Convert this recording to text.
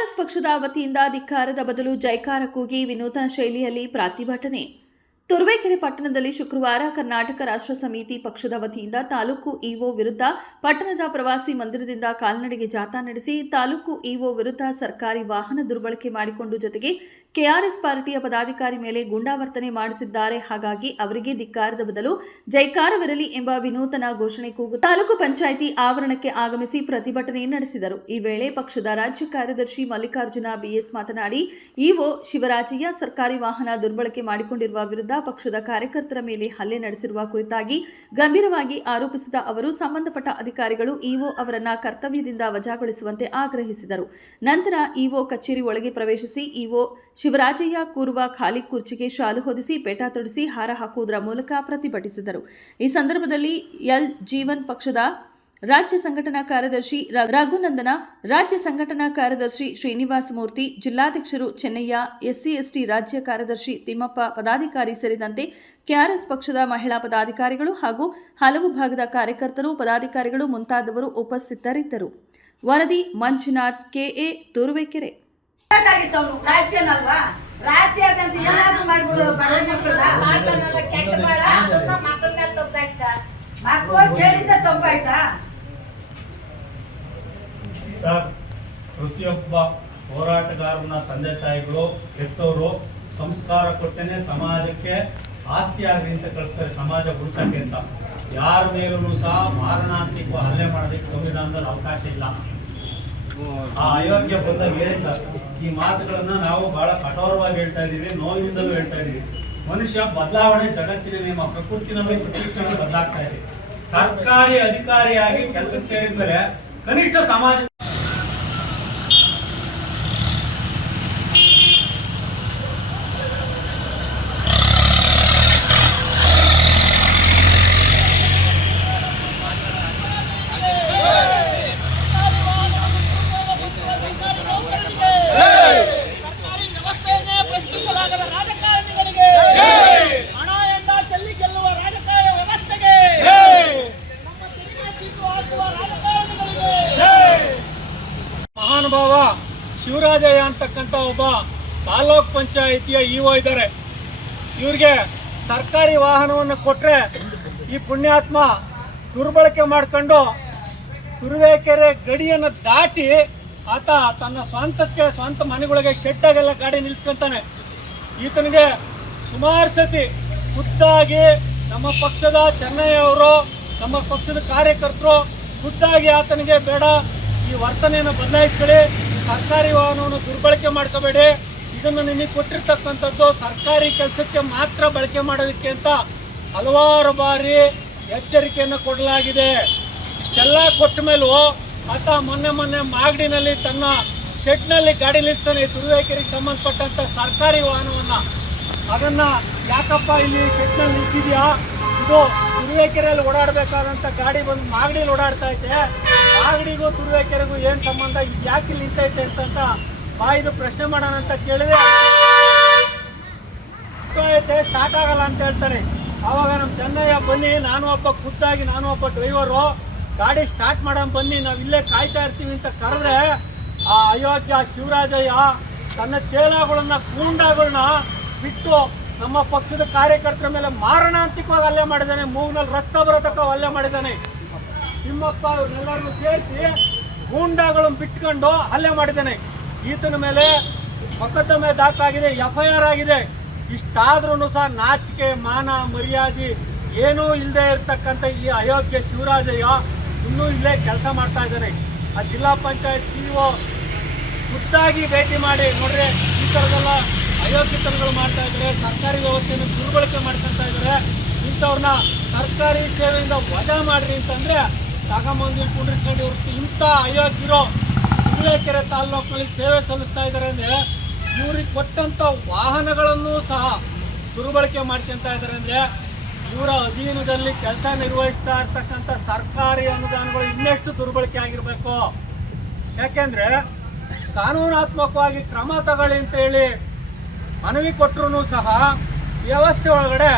KRS ಪಕ್ಷದ ವತಿಯಿಂದ ಧಿಕ್ಕಾರದ ಬದಲು ಜೈಕಾರ ಕೂಗಿ ವಿನೂತನ ಶೈಲಿಯಲ್ಲಿ ಪ್ರತಿಭಟನೆ. ತುರುವೇಕೆರೆ ಪಟ್ಟಣದಲ್ಲಿ ಶುಕ್ರವಾರ ಕರ್ನಾಟಕ ರಾಷ್ಟ್ರ ಸಮಿತಿ ಪಕ್ಷದ ವತಿಯಿಂದ ತಾಲೂಕು ಇಒ ವಿರುದ್ಧ ಪಟ್ಟಣದ ಪ್ರವಾಸಿ ಮಂದಿರದಿಂದ ಕಾಲ್ನಡಿಗೆ ಜಾಥಾ ನಡೆಸಿ ತಾಲೂಕು ಇಒ ವಿರುದ್ಧ ಸರ್ಕಾರಿ ವಾಹನ ದುರ್ಬಳಕೆ ಮಾಡಿಕೊಂಡು ಜೊತೆಗೆ ಕೆಆರ್ಎಸ್ ಪಾರ್ಟಿಯ ಪದಾಧಿಕಾರಿ ಮೇಲೆ ಗುಂಡಾವರ್ತನೆ ಮಾಡಿಸಿದ್ದಾರೆ. ಹಾಗಾಗಿ ಅವರಿಗೆ ಧಿಕ್ಕಾರದ ಬದಲು ಜೈಕಾರವಿರಲಿ ಎಂಬ ವಿನೂತನ ಘೋಷಣೆ ಕೂಗು ತಾಲೂಕು ಪಂಚಾಯಿತಿ ಆವರಣಕ್ಕೆ ಆಗಮಿಸಿ ಪ್ರತಿಭಟನೆ ನಡೆಸಿದರು. ಈ ವೇಳೆ ಪಕ್ಷದ ರಾಜ್ಯ ಕಾರ್ಯದರ್ಶಿ ಮಲ್ಲಿಕಾರ್ಜುನ ಬಿಎಸ್ ಮಾತನಾಡಿ, ಇಒ ಶಿವರಾಜಯ್ಯ ಸರ್ಕಾರಿ ವಾಹನ ದುರ್ಬಳಕೆ ಮಾಡಿಕೊಂಡಿರುವ ವಿರುದ್ಧ ಪಕ್ಷದ ಕಾರ್ಯಕರ್ತರ ಮೇಲೆ ಹಲ್ಲೆ ನಡೆಸಿರುವ ಕುರಿತಾಗಿ ಗಂಭೀರವಾಗಿ ಆರೋಪಿಸಿದ ಅವರು ಸಂಬಂಧಪಟ್ಟ ಅಧಿಕಾರಿಗಳು ಇಒ ಅವರನ್ನ ಕರ್ತವ್ಯದಿಂದ ವಜಾಗೊಳಿಸುವಂತೆ ಆಗ್ರಹಿಸಿದರು. ನಂತರ ಇಒ ಕಚೇರಿ ಒಳಗೆ ಪ್ರವೇಶಿಸಿ ಇಒ ಶಿವರಾಜಯ್ಯ ಕೂರುವ ಖಾಲಿ ಕುರ್ಚಿಗೆ ಶಾಲು ಹೊದಿಸಿ ಪೇಟ ತೊಡಿಸಿ ಹಾರ ಹಾಕುವುದರ ಮೂಲಕ ಪ್ರತಿಭಟಿಸಿದರು. ಈ ಸಂದರ್ಭದಲ್ಲಿ ಎಲ್ ಜೀವನ್ ಪಕ್ಷದ ರಾಜ್ಯ ಸಂಘಟನಾ ಕಾರ್ಯದರ್ಶಿ ರಘುನಂದನ, ರಾಜ್ಯ ಸಂಘಟನಾ ಕಾರ್ಯದರ್ಶಿ ಶ್ರೀನಿವಾಸ ಮೂರ್ತಿ, ಜಿಲ್ಲಾಧ್ಯಕ್ಷರು ಚೆನ್ನಯ್ಯ, ಎಸ್ಸಿ/ಎಸ್ಟಿ ರಾಜ್ಯ ಕಾರ್ಯದರ್ಶಿ ತಿಮ್ಮಪ್ಪ, ಪದಾಧಿಕಾರಿ ಸೇರಿದಂತೆ ಕೆಆರ್ಎಸ್ ಪಕ್ಷದ ಮಹಿಳಾ ಪದಾಧಿಕಾರಿಗಳು ಹಾಗೂ ಹಲವು ಭಾಗದ ಕಾರ್ಯಕರ್ತರು, ಪದಾಧಿಕಾರಿಗಳು ಮುಂತಾದವರು ಉಪಸ್ಥಿತರಿದ್ದರು. ವರದಿ ಮಂಜುನಾಥ್, ಕೆಎ, ತುರುವೇಕೆರೆ. ಸರ್, ಪ್ರತಿಯೊಬ್ಬ ಹೋರಾಟಗಾರನ ತಂದೆ ತಾಯಿಗಳು ಹೆತ್ತವರು ಸಂಸ್ಕಾರ ಕೊಟ್ಟೇನೆ ಸಮಾಜಕ್ಕೆ ಆಸ್ತಿ ಆಗಲಿ ಅಂತ ಕಳಿಸ್ತಾರೆ, ಸಮಾಜ ಉಳಿಸಕ್ಕೆ ಅಂತ. ಯಾರ ಮೇಲೂ ಸಹ ಮಾರಣಾಂತಿಕ ಹಲ್ಲೆ ಮಾಡೋದಕ್ಕೆ ಸಂವಿಧಾನದಲ್ಲಿ ಅವಕಾಶ ಇಲ್ಲ. ಆ ಅಯೋಗ್ಯ ಬಂದಾಗ ಹೇಳಿ ಸರ್, ಈ ಮಾತುಗಳನ್ನ ನಾವು ಬಹಳ ಕಠೋರವಾಗಿ ಹೇಳ್ತಾ ಇದೀವಿ, ನೋವಿನಿಂದಲೂ ಹೇಳ್ತಾ ಇದೀವಿ. ಮನುಷ್ಯ ಬದಲಾವಣೆ ಜಗತ್ತಿನ ನಿಯಮ, ಪ್ರಕೃತಿ ನಮಗೆ ಪ್ರತಿಕ್ಷಣ ಬದಲಾಗ್ತಾ ಇದೆ. ಸರ್ಕಾರಿ ಅಧಿಕಾರಿಯಾಗಿ ಕೆಲಸಕ್ಕೆ ಸೇರಿದ ಮೇಲೆ ಕನಿಷ್ಠ ಸಮಾಜ ಮಹಾನುಭಾವ ಶಿವರಾಜಯ್ಯ ಅಂತಕ್ಕಂಥ ಒಬ್ಬ ತಾಲೂಕ್ ಪಂಚಾಯಿತಿಯ ಇಒ ಇದ್ದಾರೆ. ಇವ್ರಿಗೆ ಸರ್ಕಾರಿ ವಾಹನವನ್ನು ಕೊಟ್ಟರೆ ಈ ಪುಣ್ಯಾತ್ಮ ದುರ್ಬಳಕೆ ಮಾಡಿಕೊಂಡು ತುರುವೇಕೆರೆ ಗಡಿಯನ್ನು ದಾಟಿ ಆತ ತನ್ನ ಸ್ವಂತ ಮನೆಗಳಿಗೆ ಶೆಡ್ಡಾಗೆಲ್ಲ ಗಾಡಿ ನಿಲ್ಲಿಸ್ಕೊಂತಾನೆ. ಈತನಿಗೆ ಸುಮಾರು ಸತಿ ಖುದ್ದಾಗಿ ನಮ್ಮ ಪಕ್ಷದ ಚೆನ್ನಯ್ಯ ಅವರು, ನಮ್ಮ ಪಕ್ಷದ ಕಾರ್ಯಕರ್ತರು ಖುದ್ದಾಗಿ ಆತನಿಗೆ ಬೇಡ, ಈ ವರ್ತನೆಯನ್ನು ಬದಲಾಯಿಸ್ಕೊಳ್ಳಿ, ಸರ್ಕಾರಿ ವಾಹನವನ್ನು ದುರ್ಬಳಕೆ ಮಾಡ್ಕೋಬೇಡಿ, ಇದನ್ನು ನಿಮಗೆ ಕೊಟ್ಟಿರ್ತಕ್ಕಂಥದ್ದು ಸರ್ಕಾರಿ ಕೆಲಸಕ್ಕೆ ಮಾತ್ರ ಬಳಕೆ ಮಾಡೋದಕ್ಕೆ ಅಂತ ಹಲವಾರು ಬಾರಿ ಎಚ್ಚರಿಕೆಯನ್ನು ಕೊಡಲಾಗಿದೆ. ಇಷ್ಟೆಲ್ಲ ಕೊಟ್ಟ ಮೇಲೂ ಆತ ಮೊನ್ನೆ ಮಾಗಡಿನಲ್ಲಿ ತನ್ನ ಶೆಡ್ನಲ್ಲಿ ಗಾಡಿ ನಿಲ್ಲಿಸ್ತಾನೆ, ತುರುವೇಕೆರೆಗೆ ಸಂಬಂಧಪಟ್ಟಂಥ ಸರ್ಕಾರಿ ವಾಹನವನ್ನು. ಅದನ್ನು ಯಾಕಪ್ಪ ಇಲ್ಲಿ ಶೆಡ್ನಲ್ಲಿ ನಿಲ್ಸಿದ್ಯಾ, ಇದು ತುರುವೇಕೆರೆಯಲ್ಲಿ ಓಡಾಡಬೇಕಾದಂಥ ಗಾಡಿ ಬಂದು ಮಾಗಡಿಯಲ್ಲಿ ಓಡಾಡ್ತಾ ಐತೆ, ಮಾಗಡಿಗೂ ತುರುವೇಕೆರೆಗೂ ಏನು ಸಂಬಂಧ, ಇದು ಯಾಕೆ ಇಲ್ಲಿ ನಿಂತೈತೆ ಅಂತ ಬಾಯಿದು ಪ್ರಶ್ನೆ ಮಾಡೋಣ ಅಂತ ಕೇಳಿದ್ರೆ ಸ್ಟಾರ್ಟ್ ಆಗಲ್ಲ ಅಂತ ಹೇಳ್ತಾರೆ. ಆವಾಗ ನಮ್ಮ ಚೆನ್ನಯ್ಯ, ಬನ್ನಿ, ನಾನು ಒಬ್ಬ ಡ್ರೈವರು, ಗಾಡಿ ಸ್ಟಾರ್ಟ್ ಮಾಡೋಣ ಬನ್ನಿ, ನಾವು ಇಲ್ಲೇ ಕಾಯ್ತಾ ಇರ್ತೀವಿ ಅಂತ ಕರೆದ್ರೆ ಆ ಅಯೋಗ್ಯ ಶಿವರಾಜಯ್ಯ ತನ್ನ ಚೇಲಾಗಳನ್ನ, ಗೂಂಡಾಗಳನ್ನ ಬಿಟ್ಟು ನಮ್ಮ ಪಕ್ಷದ ಕಾರ್ಯಕರ್ತರ ಮೇಲೆ ಮಾರಣಾಂತಿಕವಾಗಿ ಹಲ್ಲೆ ಮಾಡಿದ್ದಾನೆ. ಮೂಗಿನಲ್ಲಿ ರಕ್ತ ಬರತಕ್ಕ ಹಲ್ಲೆ ಮಾಡಿದ್ದಾನೆ. ತಿಮ್ಮಪ್ಪ ಅವ್ರನ್ನೆಲ್ಲರನ್ನು ಸೇರಿಸಿ ಗೂಂಡಾಗಳನ್ನು ಬಿಟ್ಕೊಂಡು ಹಲ್ಲೆ ಮಾಡಿದ್ದಾನೆ. ಈತನ ಮೇಲೆ ಮೊಕದ್ದಮೆ ದಾಖಲಾಗಿದೆ, FIR ಆಗಿದೆ. ಇಷ್ಟಾದ್ರೂ ಸಹ ನಾಚಿಕೆ, ಮಾನ, ಮರ್ಯಾದೆ ಏನೂ ಇಲ್ಲದೆ ಇರ್ತಕ್ಕಂಥ ಈ ಅಯೋಗ್ಯ ಶಿವರಾಜಯ್ಯ ಇನ್ನೂ ಇಲ್ಲೇ ಕೆಲಸ ಮಾಡ್ತಾ ಇದ್ದಾನೆ. ಆ ಜಿಲ್ಲಾ ಪಂಚಾಯತ್ CEO ಖುದ್ದಾಗಿ ಭೇಟಿ ಮಾಡಿ, ನೋಡ್ರಿ ಈ ಥರದೆಲ್ಲ ಅಯೋಗ್ಯತನಗಳು ಮಾಡ್ತಾ ಇದ್ದಾರೆ, ಸರ್ಕಾರಿ ವ್ಯವಸ್ಥೆಯನ್ನು ದುರ್ಬಳಕೆ ಮಾಡ್ಕೊತಾ ಇದ್ದಾರೆ, ಇಂಥವ್ರನ್ನ ಸರ್ಕಾರಿ ಸೇವೆಯಿಂದ ವಜಾ ಮಾಡ್ರಿ ಅಂತಂದರೆ ತಗೊಂಬಂದು ಕುಂಡ್ರಿಸ್ಕೊಂಡು ಇಂಥ ಅಯೋಗ್ಯರು ತುರುವೇಕೆರೆ ತಾಲೂಕಿನಲ್ಲಿ ಸೇವೆ ಸಲ್ಲಿಸ್ತಾ ಇದ್ದಾರೆ ಅಂದರೆ ಇವ್ರಿಗೆ ಕೊಟ್ಟಂಥ ವಾಹನಗಳನ್ನು ಸಹ ದುರ್ಬಳಕೆ ಮಾಡ್ಕೊತಾ ಇದ್ದಾರೆ ಅಂದರೆ ಇವರ ಅಧೀನದಲ್ಲಿ ಕೆಲಸ ನಿರ್ವಹಿಸ್ತಾ ಇರ್ತಕ್ಕಂಥ ಸರ್ಕಾರಿ ಅನುದಾನಗಳು ಇನ್ನೆಷ್ಟು ದುರ್ಬಳಕೆ ಆಗಿರಬೇಕು. ಯಾಕೆಂದರೆ ಕಾನೂನಾತ್ಮಕವಾಗಿ ಕ್ರಮ ತಗೊಳ್ಳಿ ಅಂತ ಹೇಳಿ ಮನವಿ ಕೊಟ್ಟರೂ ಸಹ ವ್ಯವಸ್ಥೆ ಒಳಗಡೆ